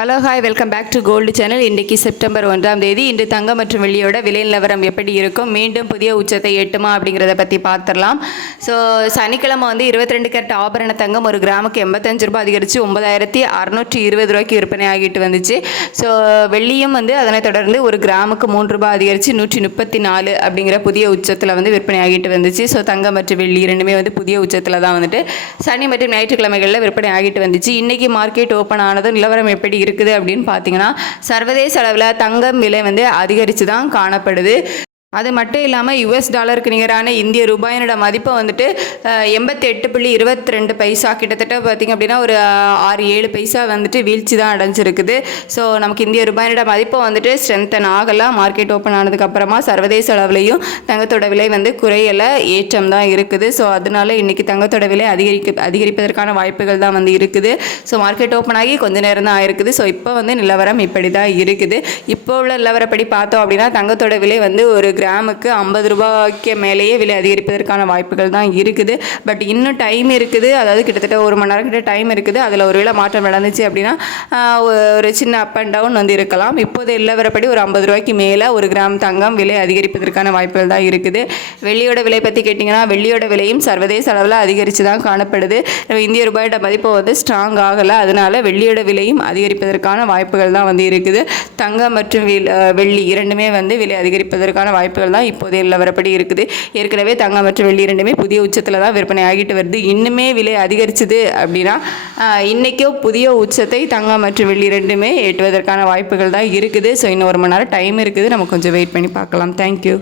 Hello hi welcome back to gold channel. இன்றைக்கி September 1ஆம் தேதி. இன்று தங்கம் மற்றும் வெள்ளியோட விலை நிலவரம் எப்படி இருக்கும், மீண்டும் புதிய உச்சத்தை எட்டுமா அப்படிங்கிறத பற்றி பார்த்துடலாம். ஸோ சனிக்கிழமை 22 கேரட் ஆபரண தங்கம் ஒரு கிராமுக்கு 85 ரூபாய் அதிகரித்து 9620 ரூபாய்க்கு விற்பனை ஆகிட்டு வந்துச்சு. ஸோ வெள்ளியும் அதனை தொடர்ந்து ஒரு கிராமுக்கு 3 ரூபாய் அதிகரித்து 134 அப்படிங்கிற புதிய உச்சத்தில் விற்பனை ஆகிட்டு வந்துச்சு. ஸோ தங்கம் மற்றும் வெள்ளி இரண்டுமே புதிய உச்சத்தில் தான் சனி மற்றும் ஞாயிற்றுக்கிழமைகளில் விற்பனை ஆகிட்டு வந்துச்சு. இன்றைக்கி மார்க்கெட் ஓப்பன் ஆனதும் நிலவரம் எப்படி இருக்குது அப்படின்னு பார்த்தீங்கன்னா, சர்வதேச அளவில் தங்கம் விலை அதிகரித்து தான் காணப்படுது. அது மட்டும் இல்லாமல் US டாலருக்கு நிகரான இந்திய ரூபாயினோட மதிப்பை 88.22 பைசா கிட்டத்தட்ட பார்த்திங்க அப்படின்னா ஒரு 6-7 பைசா வீழ்ச்சி தான் அடைஞ்சிருக்குது. ஸோ நமக்கு இந்திய ரூபாயினோட மதிப்பை ஸ்ட்ரென்தன் ஆகலாம். மார்க்கெட் ஓப்பன் ஆனதுக்கப்புறமா சர்வதேச அளவுலையும் தங்கத்தோட விலை குறையலை, ஏற்றம் தான் இருக்குது. ஸோ அதனால இன்றைக்கி தங்கத்தோட விலை அதிகரிப்பதற்கான வாய்ப்புகள் தான் இருக்குது. ஸோ மார்க்கெட் ஓப்பன் ஆகி கொஞ்சம் நேரம் தான் ஆயிருக்குது. ஸோ இப்போ நிலவரம் இப்படி தான் இருக்குது. இப்போ உள்ள நிலவரப்படி பார்த்தோம் அப்படின்னா தங்கத்தோட விலை ஒரு கிராமுக்கு 50 ரூபாய்க்கு மேலேயே விலை அதிகரிப்பதற்கான வாய்ப்புகள் தான் இருக்குது. பட் இன்னும் டைம் இருக்குது. அதாவது கிட்டத்தட்ட 1 மணி நேரம் கிட்ட டைம் இருக்குது. அதில் ஒரு வேளை மாற்றம் நடந்துச்சு அப்படின்னா ஒரு சின்ன அப் அண்ட் டவுன் இருக்கலாம். இப்போது நிலவரப்படி ஒரு 50 ரூபாய்க்கு மேலே ஒரு கிராம் தங்கம் விலை அதிகரிப்பதற்கான வாய்ப்புகள் தான் இருக்குது. வெள்ளியோட விலை பற்றி கேட்டிங்கன்னா, வெள்ளியோட விலையும் சர்வதேச அளவில் அதிகரித்து தான் காணப்படுது. இந்திய ரூபாயோட மதிப்பு ஸ்ட்ராங் ஆகலை. அதனால வெள்ளியோட விலையும் அதிகரிப்பதற்கான வாய்ப்புகள் தான் இருக்குது. தங்கம் மற்றும் வெள்ளி இரண்டுமே விலை அதிகரிப்பதற்கான வாய்ப்புகள் தான் இப்போதைய நிலவரப்படி இருக்குது. ஏற்கனவே தங்கம் மற்றும் வெள்ளி இரண்டுமே புதிய உச்சத்தில் தான் விற்பனை ஆகிட்டு வருது. இன்னுமே விலை அதிகரிச்சுது அப்படின்னா இன்றைக்கும் புதிய உச்சத்தை தங்கம் மற்றும் வெள்ளி இரண்டுமே எட்டுவதற்கான வாய்ப்புகள் தான் இருக்குது. ஸோ இன்னும் 1 மணி நேரம் டைம் இருக்குது. நம்ம கொஞ்சம் வெயிட் பண்ணி பார்க்கலாம். தேங்க்யூ.